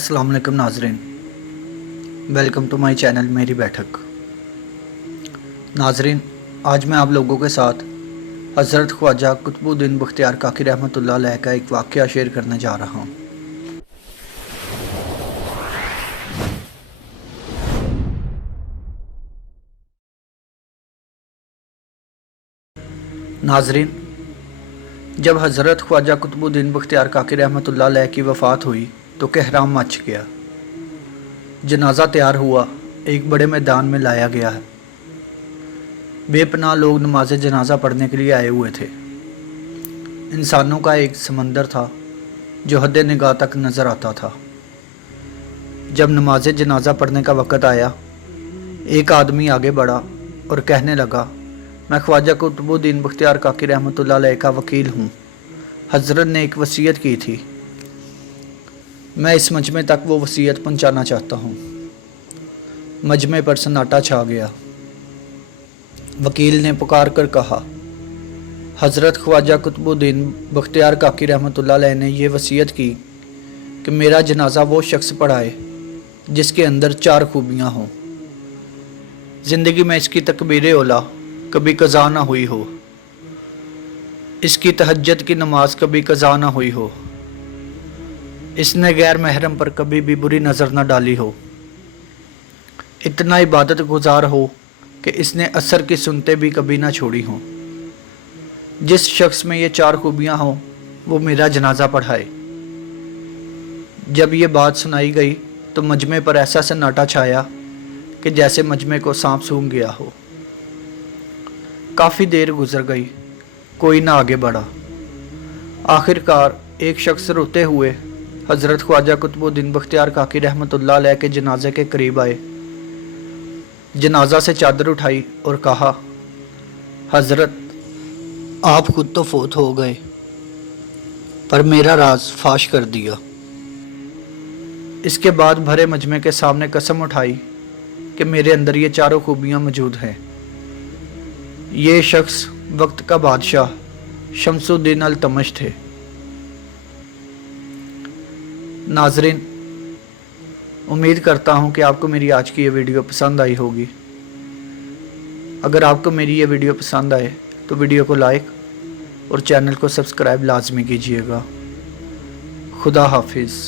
अस्सलाम वालेकुम नाजरीन, वेलकम टू माय चैनल मेरी बैठक। नाजरीन, आज मैं आप लोगों के साथ हज़रत ख्वाजा कुतुबुद्दीन बख्तियार काकी रहमतुल्लाह अलैह का एक वाक़या शेयर करने जा रहा हूँ। नाजरीन, जब हज़रत ख्वाजा कुतुबुद्दीन बख्तियार काकी रहमतुल्लाह अलैह की वफ़ात हुई तो कहराम मच गया। जनाजा तैयार हुआ, एक बड़े मैदान में लाया गया है। बेपनाह लोग नमाज जनाजा पढ़ने के लिए आए हुए थे। इंसानों का एक समंदर था जो हद निगाह तक नज़र आता था। जब नमाज जनाजा पढ़ने का वक़्त आया, एक आदमी आगे बढ़ा और कहने लगा, मैं ख्वाजा कुतुबुद्दीन बख्तियार काकी रहमतुल्लाह अलैह का वकील हूँ। हज़रत ने एक वसीयत की थी, मैं इस मजमे तक वो वसीयत पहुँचाना चाहता हूँ। मजमे पर सन्नाटा छा गया। वकील ने पुकार कर कहा, हज़रत ख्वाजा कुतुबुद्दीन बख्तियार काकी रहमतुल्लाह अलैह ने यह वसीयत की कि मेरा जनाजा वो शख्स पढ़ाए जिसके अंदर 4 खूबियाँ हों। ज़िंदगी में इसकी तकबीर औला कभी कज़ा ना हुई हो, इसकी तहज्जुद की नमाज कभी कज़ा ना हुई हो, इसने गैर महरम पर कभी भी बुरी नज़र न डाली हो, इतना इबादत गुजार हो कि इसने असर की सुनते भी कभी ना छोड़ी हों। जिस शख्स में ये 4 खूबियाँ हों वो मेरा जनाजा पढ़ाए। जब ये बात सुनाई गई तो मजमे पर ऐसा सन्नाटा छाया कि जैसे मजमे को सांप सूंघ गया हो। काफ़ी देर गुजर गई, कोई ना आगे बढ़ा। आखिरकार एक शख्स रोते हुए हज़रत ख्वाजा कुतुबुद्दीन बख्तियार काकी रहमतुल्लाह अलैह के जनाजे के करीब आए। जनाजा से चादर उठाई और कहा, हज़रत आप खुद तो फौत हो गए पर मेरा राज फाश कर दिया। इसके बाद भरे मजमे के सामने कसम उठाई कि मेरे अंदर ये 4 खूबियाँ मौजूद हैं। ये शख्स वक्त का बादशाह शमसुद्दीन अल-तमश थे। नाजरीन, उम्मीद करता हूँ कि आपको मेरी आज की ये वीडियो पसंद आई होगी। अगर आपको मेरी ये वीडियो पसंद आए तो वीडियो को लाइक और चैनल को सब्सक्राइब लाजमी कीजिएगा। खुदा हाफिज़।